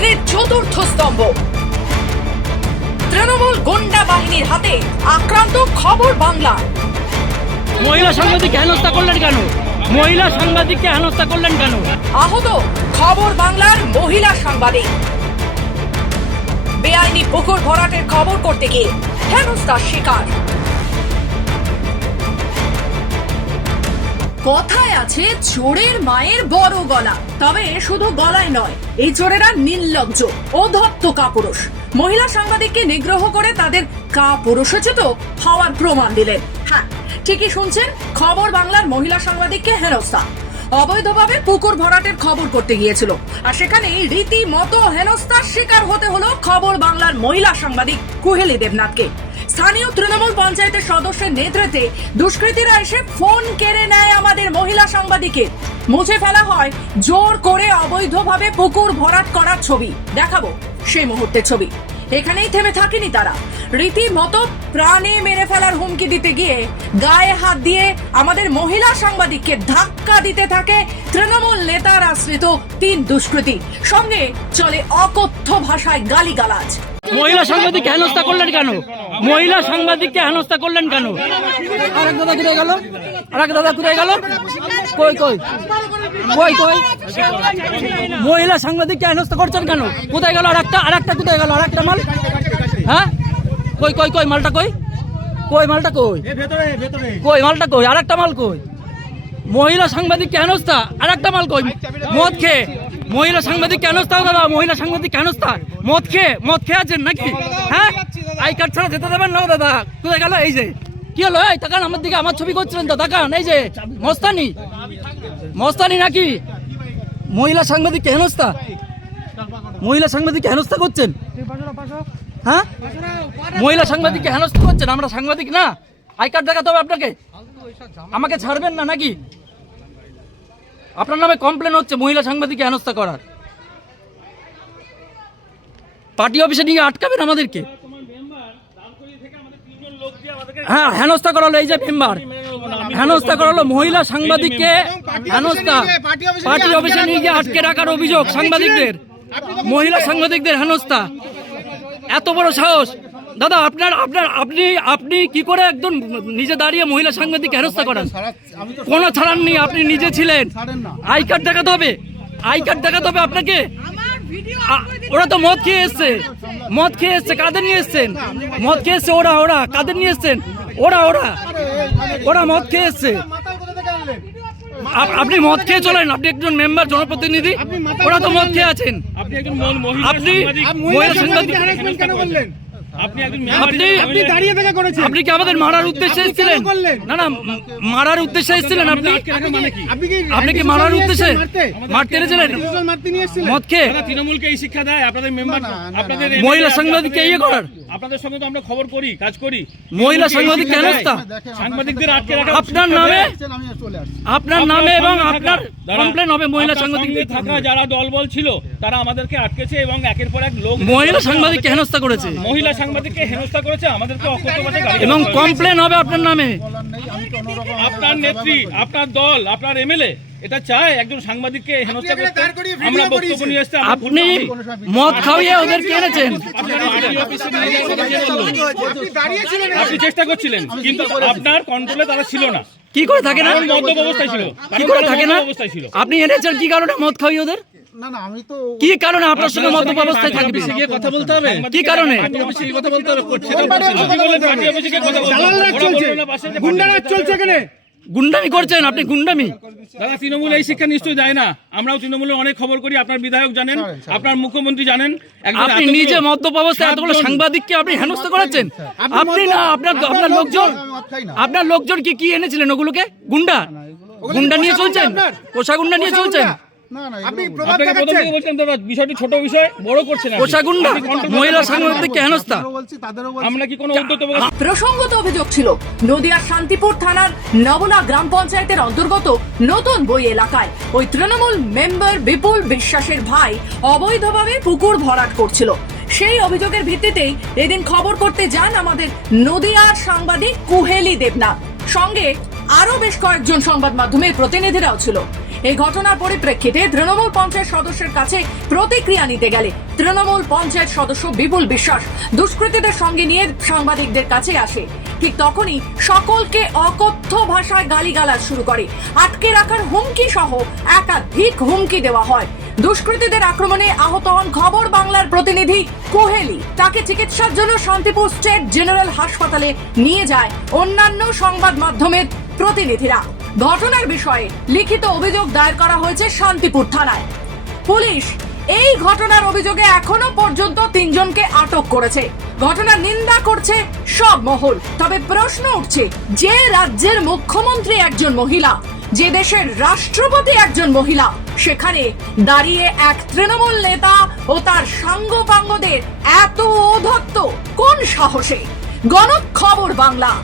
গণতন্ত্রের চতুর্থ স্তম্ভ। তৃণমূল গুন্ডা বাহিনীর হাতে আক্রান্ত খবর বাংলা মহিলা সাংবাদিক হেনস্থা করলেন কেন? মহিলা সাংবাদিককে হেনস্থা করলেন কেন? আহত খবর বাংলার মহিলা সাংবাদিক। বেআইনি পুকুর ভরাটের খবর করতে গিয়ে হেনস্থার শিকার। কথায় আছে চোরের মায়ের বড় গলা। তবে শুধু গলায় নয়, এই চোরেরা নির্লজ্জ অধত্ত কাপুরুষ। মহিলা সাংবাদিককে নিগ্রহ করে তাদের কাপুরুষোচিত হওয়ার প্রমাণ দিলেন। হ্যাঁ ঠিকই শুনছেন, খবর বাংলার মহিলা সাংবাদিককে হেনস্থা। অবৈধভাবে পুকুর ভরাটের খবর করতে গিয়েছিল। আর সেখানে রীতিমতো হেনস্থার শিকার হতে হলো খবর বাংলার মহিলা সাংবাদিক কুহেলি দেবনাথকে। স্থানীয় তৃণমূল পঞ্চায়েতের সদস্যের নেতৃত্বে দুষ্কৃতীরা এসে ফোন কেড়ে নেয় আমাদের মহিলা সাংবাদিকের। মুছে ফেলা হয়, জোর করে অবৈধভাবে পুকুর ভরাট করার ছবি। দেখাবো সেই মুহূর্তের ছবি। এখানেই থেমে থাকেনি তারা। রীতিমতো প্রাণে মেরে ফেলার হুমকি দিতে গিয়ে গায়ে হাত দিয়ে আমাদের মহিলা সাংবাদিককে ধাক্কা দিতে থাকে তৃণমূল নেতার আশ্রিত তিন দুষ্কৃতী। সঙ্গে চলে অকথ্য ভাষায় গালিগালাজ। মহিলা সাংবাদিক হেনস্থা করলেন কেন? মহিলা সাংবাদিককে হেনস্থা করলেন কেন? আরেক দাদা কোথায় গেল। আরেক দাদা কোথায় গেল। কই কই? কই কই? মহিলা সাংবাদিককে হেনস্থা করছেন কেন? কোথায় গেল আরেকটা? আরেকটা কোথায় গেল? আরেকটা মাল? হ্যাঁ? কই কই কই মালটা কই? কই মালটা কই? কই মালটা কই? আরেকটা মাল কই? মহিলা সাংবাদিক হেনস্থা? আরেকটা মাল কই? মদ খেয়ে? মহিলা সাংবাদিক হেনস্থা দাদা? মহিলা সাংবাদিক হেনস্থা? মদ খেয়ে মদ খেয়ে আছেন নাকি? হ্যাঁ? আই কার্ড ছাড়া যেতে দেবেন না দাদা। কোথায় গেল? এই যে। কি হলো? এই তাকান আমার দিকে আমার ছবি করছিলেন তো তাকান। এই যে মস্তানি। মস্তানি নাকি? মহিলা সাংবাদিক হেনস্থা? মহিলা সাংবাদিক হেনস্থা করছেন? হ্যাঁ? মহিলা সাংবাদিককে হেনস্থা করছেন? আমরা সাংবাদিক না। আই কার্ড দেখাতে হবে আপনাকে। আমাকে ছাড়বেন না নাকি? আপনার নামে কমপ্লেন হচ্ছে মহিলা সাংবাদিককে হেনস্থা করার। পার্টি অফিসে নিয়ে আটকাবেন আমাদেরকে? হ্যাঁ হেনস্থা করালো এই যে মেম্বার। হেনস্থা করালো মহিলা সাংবাদিককে হেনস্থা পার্টি অফিসে নিয়ে গিয়ে আটকে রাখার অভিযোগ সাংবাদিকদের। মহিলা সাংবাদিকদের হেনস্থা। এত বড় সাহস। দাদা আপনার আপনার আপনি আপনি কি করে একদম নিজে দাঁড়িয়ে মহিলা সাংবাদিক হেনস্থা করেন? কোনো ছাড়ান ছাড়াননি আপনি নিজে ছিলেন। আই কার্ড দেখাতে হবে। আই কার্ড দেখাতে হবে আপনাকে। ওরা তো মদ খেয়ে এসছে। মদ খেয়ে এসছে। কাদের নিয়ে এসছেন? মদ খেয়ে এসছে ওরা ওরা। কাদের নিয়ে এসছেন? ওরা ওরা। ওরা মদ খেয়ে এসছে। আপ- আপনি মদ খেয়ে চলেন। আপনি একজন মেম্বার জনপ্রতিনিধি। ওরা তো মদ খেয়ে আছেন। আপনি একজন মহিলা মহিলা সাংবাদিক। মহিলা সাংবাদিক কেন আপনি আপনি আপনি দাঁড়িয়ে থেকে করেছেন। আপনি কি আমাদের মারার উদ্দেশ্যে আপনি এসেছিলেন? না না মারার উদ্দেশ্যে এসেছিলেন আপনি আটকে রাখা মানে কি আপনি কি মারার উদ্দেশ্যে মারতে? এসেছিলেন? মারতে নিয়ে এসেছিলেন? মদ খেয়ে? তারা তৃণমূলকে এই শিক্ষা দেয় আপনাদের মেম্বার আপনাদের মহিলা সাংবাদিককে ইয়ে করার? আপনাদের সঙ্গে তো আমরা খবর করি কাজ করি। মহিলা সাংবাদিক কেন দেয়। তা? সাংবাদিকদের আটকে রাখা আপনার নামে? আপনার নামে এবং আপনার কমপ্লেন হবে মহিলা সাংবাদিক থাকা যারা দলবল ছিল তারা আমাদেরকে আটকেছে এবং একের পর এক লোক মহিলা সাংবাদিককে হেনস্থা করেছে। মহিলা সাংবাদিককে হেনস্থা করেছে আমাদেরকে অকথ্য ভাষায় এবং কমপ্লেন হবে আপনার নামে। আপনার নেত্রী আপনার দল আপনার এমএলএ এটা চায় একজন সাংবাদিককে হেনস্থা করতে। আমরা বক্তব্য নিয়ে আমরা আপনি মদ খাওয়িয়ে ওদেরকে এনেছেন? আপনি চেষ্টা করছিলেন। কিন্তু আপনার কন্ট্রোলে তারা ছিল না। কি করে থাকে না? মদ্যপ অবস্থায় ছিল। কি করে থাকে না? অবস্থায় ছিল। আপনি এনেছেন কি কারণে মদ খাওয়িয়ে ওদের? না না আমি তো কি কারণে আপনার সঙ্গে মদ্যপ অবস্থায় থাকবে? কথা বলতে হবে। কি কারণে? কথা বলতে হবে। চলছে। এখানে। গুন্ডামি করছেন আপনি গুন্ডামি। দাদা তৃণমূল এই শিক্ষা নিশ্চয়ই দেয় না। আমরাও তৃণমূলের অনেক খবর করি আপনার বিধায়ক জানেন আপনার মুখ্যমন্ত্রী জানেন আপনি নিজে মদ্যপ অবস্থায় এতগুলো সাংবাদিককে আপনি হেনস্থ করেছেন আপনি না আপনার আপনার লোকজন আপনার লোকজন কি কি এনেছিলেন ওগুলোকে? গুন্ডা? গুন্ডা নিয়ে চলছেন? পোষা গুন্ডা নিয়ে চলছেন? না না আপনাকে আপনি প্রথম থেকে বলছিলাম দাদা বিষয়টি ছোট বিষয় বড় করছেন আপনি। পোষা গুন্ডা আপনি control মহিলা করতে পারছেন না। সাংবাদিককে হেনস্থা? বলছি তাদেরও বলছি। আমরা কি কোনো উদ্যোগ প্রসঙ্গত অভিযোগ ছিল নদিয়ার শান্তিপুর থানার নবনা গ্রাম পঞ্চায়েতের অন্তর্গত নতুন বই এলাকায়। ওই তৃণমূল মেম্বার বিপুল বিশ্বাসের ভাই অবৈধভাবে পুকুর ভরাট করছিল। সেই অভিযোগের ভিত্তিতেই এদিন খবর করতে যান আমাদের নদিয়ার সাংবাদিক কুহেলি দেবনাথ। সঙ্গে আরও বেশ কয়েকজন সংবাদ মাধ্যমের প্রতিনিধিরাও ছিল। এই ঘটনার পরিপ্রেক্ষিতে তৃণমূল পঞ্চায়েত সদস্যের কাছে প্রতিক্রিয়া নিতে গেলে তৃণমূল পঞ্চায়েত সদস্য বিপুল বিশ্বাস দুষ্কৃতীদের সঙ্গে নিয়ে সাংবাদিকদের কাছে আসে। ঠিক তখনই সকলকে অকথ্য ভাষায় গালিগালাজ শুরু করে। আটকে রাখার হুমকি সহ একাধিক হুমকি দেওয়া হয়। দুষ্কৃতীদের আক্রমণে আহত হন খবর বাংলার প্রতিনিধি কোহেলি। তাকে চিকিৎসার জন্য শান্তিপুর স্টেট জেনারেল হাসপাতালে নিয়ে যায় অন্যান্য সংবাদ মাধ্যমের প্রতিনিধিরা। ঘটনার বিষয়ে লিখিত অভিযোগ দায়ের করা হয়েছে শান্তিপুর থানায়। পুলিশ এই ঘটনার অভিযোগে এখনও পর্যন্ত তিনজনকে আটক করেছে। ঘটনার নিন্দা করছে সব মহল। তবে প্রশ্ন উঠছে, যে রাজ্যের মুখ্যমন্ত্রী একজন মহিলা, যে দেশের রাষ্ট্রপতি একজন মহিলা, সেখানে দাঁড়িয়ে এক তৃণমূল নেতা ও তার সাঙ্গপাঙ্গদের এত অধত্ত কোন সাহসে? গণক খবর বাংলা।